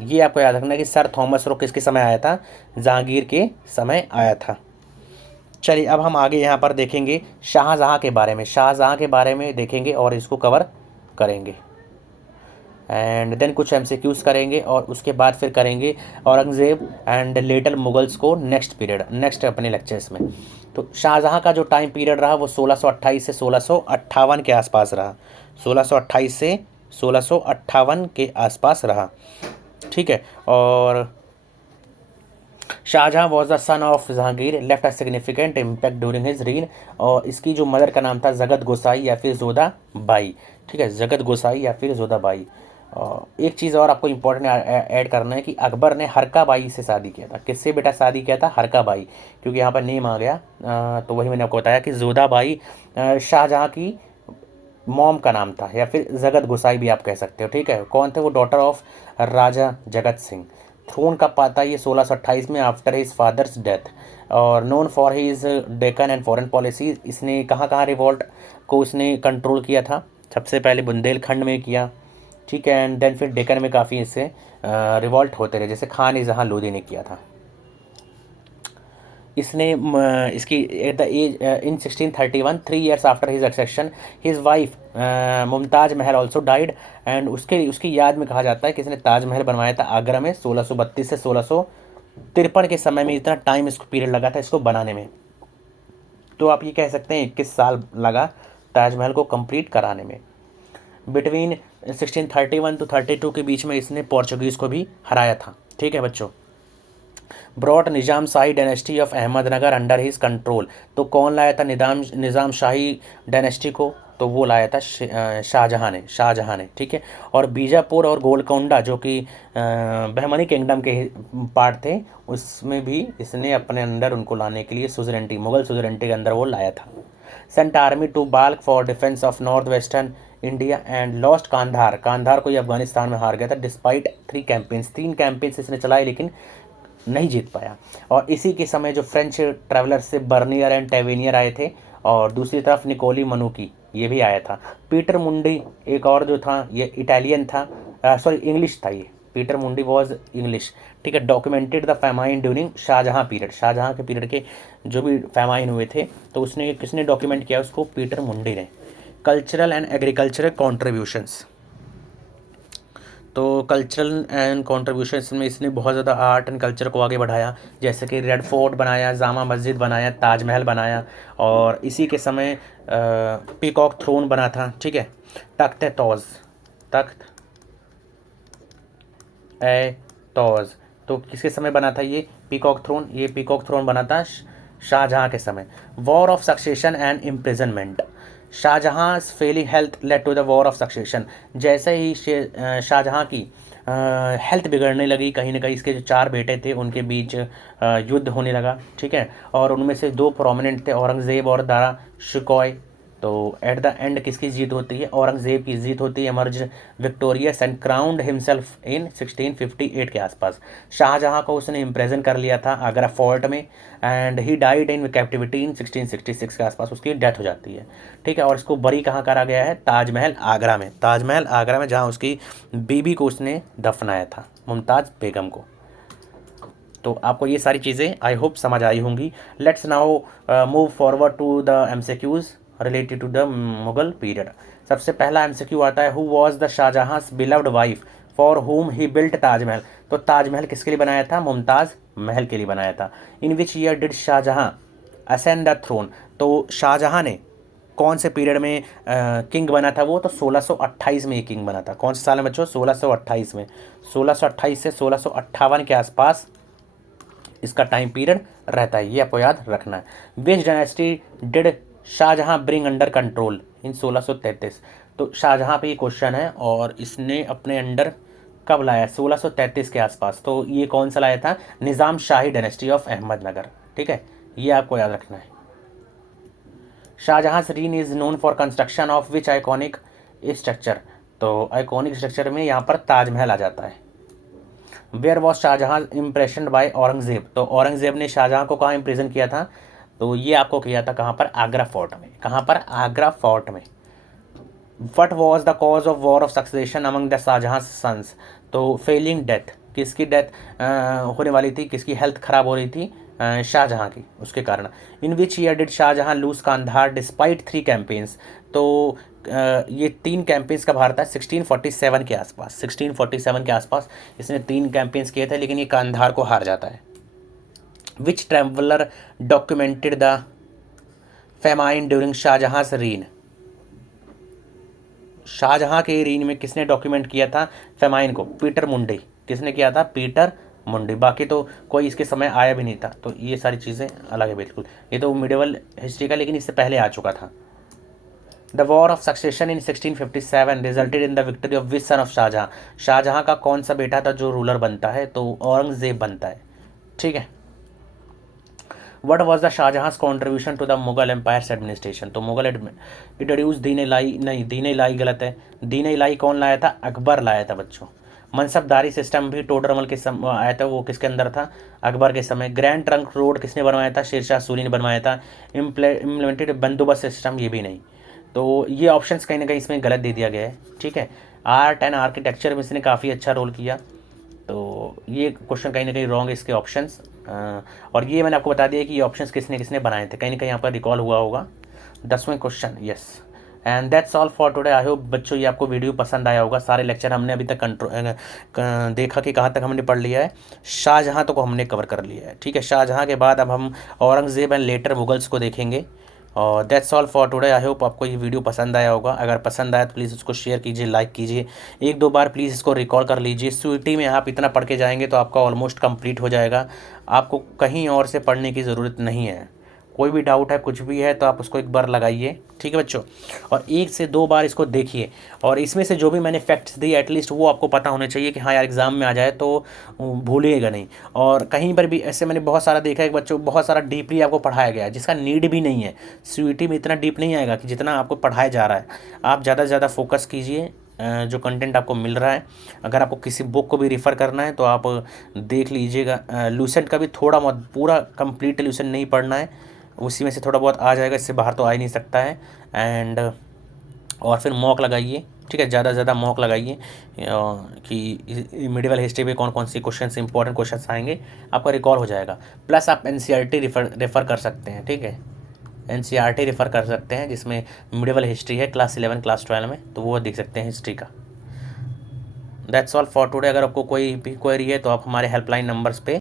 ये आपको याद रखना कि सर थॉमस रो किसके समय आया था? जहांगीर के समय आया था। चलिए अब हम आगे यहाँ पर देखेंगे शाहजहाँ के बारे में, शाहजहाँ के बारे में देखेंगे और इसको कवर करेंगे। एंड देन कुछ एमसीक्यूज करेंगे और उसके बाद फिर करेंगे औरंगज़ेब एंड लेटर मुगल्स को नेक्स्ट पीरियड, नेक्स्ट अपने लेक्चर्स में। तो शाहजहाँ का जो टाइम पीरियड रहा वो 1628 से 1658 के आसपास रहा। 1628 से 1658 के आसपास रहा। ठीक है, और Shahjahan was the son of Jahangir, left a significant impact during his reign. और इसकी जो मदर का नाम था जगत गोसाई या फिर जोधा बाई। ठीक है, जगत गोसाई या फिर जोधा बाई। एक चीज़ और आपको इम्पोर्टेंट ऐड करना है कि अकबर ने हरका बाई से शादी किया था। किससे बेटा शादी किया था? हरका बाई, क्योंकि यहाँ पर नेम आ गया। तो वही मैंने आपको बताया कि जोधा बाई शाहजहाँ की मॉम का नाम था, या फिर जगत गोसाई भी आप कह सकते हो। ठीक है, कौन थे वो? Daughter of Raja Jagat Singh. Throne कब पाता ये? 1628 में आफ्टर हिज फादर्स डेथ। और known for his Deccan and foreign policy. इसने कहाँ कहाँ रिवॉल्ट को इसने कंट्रोल किया था? सबसे पहले बुंदेलखंड में किया। ठीक है, एंड देन फिर डेक्कन में काफ़ी इससे रिवॉल्ट होते रहे, जैसे खान ए जहाँ लोधी ने किया था। इसने इसकी at the age in 1631 3 years after his accession his wife Mumtaz Mahal also died. And उसकी याद में कहा जाता है कि इसने ताजमहल बनवाया था आगरा में 1632 से 1653 के समय में। इतना टाइम इसको पीरियड लगा था इसको बनाने में। तो आप ये कह सकते हैं 21 साल लगा ताजमहल को कंप्लीट कराने में। बिटवीन 1631 टू 32 के बीच में इसने पोर्चुगीज़ को भी हराया था। ठीक है बच्चों। Brought Nizam Shahi dynasty of Ahmednagar under his control. तो कौन लाया था निज़ाम शाही डायनेस्टी को तो वो लाया था शाहजहाँ ने, ठीक है। और बीजापुर और गोलकोंडा जो कि बहमनी किंगडम के पार्ट थे, उसमें भी इसने अपने अंदर उनको लाने के लिए सुजरेंटी, मुगल सुजरेंटी के अंदर वो लाया था। Sent army to Balkh for defence of north western India and lost Kandahar, Kandahar को ये अफगानिस्तान में हार गया था डिस्पाइट 3 कैंपेन्स, 3 कैंपेन्स इसने चलाई लेकिन नहीं जीत पाया। और इसी के समय जो फ्रेंच ट्रैवलर से बर्नियर एंड टेवेनियर आए थे, और दूसरी तरफ निकोली मनुकी ये भी आया था। पीटर मुंडी एक और जो था ये इटालियन था, सॉरी इंग्लिश था ये, पीटर मुंडी वॉज इंग्लिश, ठीक है। Documented the famine during Shahjahan period, Shahjahan के पीरियड के जो भी फैमाइन हुए थे तो उसने किसने डॉक्यूमेंट किया उसको, पीटर मुंडी ने। कल्चरल एंड एग्रीकल्चरल कॉन्ट्रीब्यूशंस, तो कल्चरल एंड कॉन्ट्रीब्यूशन में इसने बहुत ज़्यादा आर्ट एंड कल्चर को आगे बढ़ाया, जैसे कि रेड फोर्ट बनाया, जामा मस्जिद बनाया, ताजमहल बनाया, और इसी के समय पीकॉक थ्रोन बना था, ठीक है। तख्त ए तौज, तो किसके समय बना था ये पीकॉक थ्रोन, ये पीकॉक थ्रोन बना था शाहजहाँ के समय। War of succession and imprisonment, Shahjahan failing health led to the war of succession, जैसे ही शाहजहाँ की हेल्थ बिगड़ने लगी, कहीं ना कहीं इसके जो 4 बेटे थे उनके बीच युद्ध होने लगा, ठीक है। और उनमें से 2 प्रोमिनेंट थे, औरंगज़ेब और दारा शिकोय। तो एट द एंड किसकी जीत होती है, औरंगज़ेब की जीत होती है, emerge victorious and crowned himself in 1658 के आसपास। शाहजहाँ को उसने इम्प्रेजन कर लिया था आगरा फोर्ट में, and he died in captivity in 1666 के आसपास उसकी डेथ हो जाती है, ठीक है। और इसको बरी कहाँ करा गया है, ताजमहल आगरा में, ताजमहल आगरा में, जहाँ उसकी बीबी को उसने दफनाया था, मुमताज़ बेगम को। तो आपको ये सारी चीज़ें आई होप समझ आई होंगी। Let's now move forward to the MCQs related to the Mughal period. सबसे पहला एमसीक्यू आता है, हु वॉज द शाहजहाँस beloved wife for whom he built Taj Mahal. तो ताजमहल किसके लिए बनाया था, मुमताज़ महल के लिए बनाया था। In which year did Shah Jahan ascend the throne, तो शाहजहाँ ने कौन से पीरियड में किंग बना था वो, तो 1628 में ये किंग बना था। कौन से साल में बच्चों, 1628 में, 1628 से 1658 के आसपास इसका टाइम पीरियड रहता है, ये आपको याद रखना है। Which dynasty did Shahjahan bring under control in 1633, तो शाहजहाँ पे ये क्वेश्चन है, और इसने अपने अंडर कब लाया, 1633 के आसपास। तो ये कौन सा लाया था, निज़ाम शाही डायनेस्टी ऑफ अहमदनगर, ठीक है, ये आपको याद रखना है। Shahjahan reign is known for construction of which iconic structure, तो आइकॉनिक स्ट्रक्चर में यहाँ पर ताजमहल आ जाता है। Where was Shahjahan imprisoned by Aurangzeb, तो औरंगज़ेब ने शाहजहाँ को कहाँ इम्प्रेजन किया था, तो ये आपको किया था कहाँ पर, आगरा फोर्ट में। कहाँ पर, आगरा फोर्ट में। What was the cause of war of succession among the Shahjahan sons, तो फेलिंग डेथ, किसकी डेथ होने वाली थी, किसकी हेल्थ खराब हो रही थी, शाहजहाँ की, उसके कारण। In which year did Shah Jahan lose Kandahar despite 3 campaigns, तो ये 3 कैंपेन्स का भारत है 1647 के आसपास, 1647 के आसपास इसने 3 कैंपेन्स किए थे, लेकिन ये कांधार को हार जाता है। Which traveller documented the famine during Shah Jahan reign, Shah Jahan के रीन में किसने डॉक्यूमेंट किया था फेमाइन को, पीटर मुंडी, किसने किया था, पीटर मुंडी। बाकी तो कोई इसके समय आया भी नहीं था, तो ये सारी चीज़ें अलग है बिल्कुल, ये तो मिडिवल हिस्ट्री का, लेकिन इससे पहले आ चुका था। The war of succession in 1657 resulted in the victory of which son of Shahjahan, Shahjahan का कौन सा बेटा था जो रूलर बनता है, तो औरंगजेब बनता है, ठीक है। वट वॉज द शाहजहाँस contribution to the Mughal empire's administration, तो मुगल इंट्रोड्यूस दीन इलाही, नहीं दीन इलाही गलत है, दीन इलाही कौन लाया था, अकबर लाया था बच्चों। मनसबदारी सिस्टम भी टोडरमल के आया था, वो किसके अंदर था, अकबर के समय। ग्रैंड ट्रंक रोड किसने बनवाया था, शेरशाह सूरी ने बनवाया था। इम्प्लीमेंटेड बंदोबस्त सिस्टम, ये भी नहीं। तो ये ऑप्शंस कहीं ना कहीं इसमें गलत दे दिया गया है, ठीक है। आर्ट एंड आर्किटेक्चर में इसने काफ़ी अच्छा रोल किया, तो ये क्वेश्चन कहीं ना कहीं रॉन्ग है इसके ऑप्शंस। और ये मैंने आपको बता दिया कि ये ऑप्शंस किसने किसने बनाए थे, कहीं ना कहीं यहाँ पर रिकॉल हुआ होगा। 10वां question, yes. And that's all for today. I hope बच्चों ये आपको वीडियो पसंद आया होगा। सारे लेक्चर हमने अभी तक देखा कि कहाँ तक हमने पढ़ लिया है, शाहजहाँ तक को हमने कवर कर लिया है, ठीक है। शाहजहाँ के बाद अब हम औरंगज़ेब एंड लेटर मुगल्स को देखेंगे। और that's all for today. I hope आपको ये वीडियो पसंद आया होगा। अगर पसंद आया तो प्लीज़ उसको शेयर कीजिए, लाइक कीजिए, 1-2 बार प्लीज़ इसको रिकॉल कर लीजिए। स्वीटी में आप इतना पढ़ के जाएंगे तो आपका ऑलमोस्ट कंप्लीट हो जाएगा, आपको कहीं और से पढ़ने की ज़रूरत नहीं है। कोई भी डाउट है, कुछ भी है, तो आप उसको एक बार लगाइए, ठीक है बच्चों, और 1 से 2 बार इसको देखिए। और इसमें से जो भी मैंने फैक्ट्स दिए एटलीस्ट वो आपको पता होने चाहिए कि हाँ यार एग्ज़ाम में आ जाए तो भूलिएगा नहीं। और कहीं पर भी ऐसे मैंने बहुत सारा देखा है कि बच्चों बहुत सारा डीपली आपको पढ़ाया गया है जिसका नीड भी नहीं है। सीयूईटी में इतना डीप नहीं आएगा कि जितना आपको पढ़ाया जा रहा है। आप ज़्यादा से ज़्यादा फोकस कीजिए जो कंटेंट आपको मिल रहा है। अगर आपको किसी बुक को भी रेफ़र करना है तो आप देख लीजिएगा। लूसेंट का भी थोड़ा बहुत, पूरा कंप्लीट लूसेंट नहीं पढ़ना है, उसी में से थोड़ा बहुत आ जाएगा, इससे बाहर तो आ ही नहीं सकता है। एंड और फिर मॉक लगाइए, ठीक है, ज़्यादा से ज़्यादा मॉक लगाइए कि मिडिवल हिस्ट्री में कौन कौन सी क्वेश्चन इंपॉर्टेंट क्वेश्चन आएंगे आपका रिकॉल हो जाएगा। प्लस आप एनसीईआरटी रेफ़र कर सकते हैं, ठीक है, एनसीईआरटी रेफ़र कर सकते हैं जिसमें मिडिवल हिस्ट्री है क्लास 11 क्लास 12 में, तो वो देख सकते हैं हिस्ट्री का। That's all for today. अगर आपको कोई भी क्वेरी है तो आप हमारे हेल्पलाइन नंबर्स पे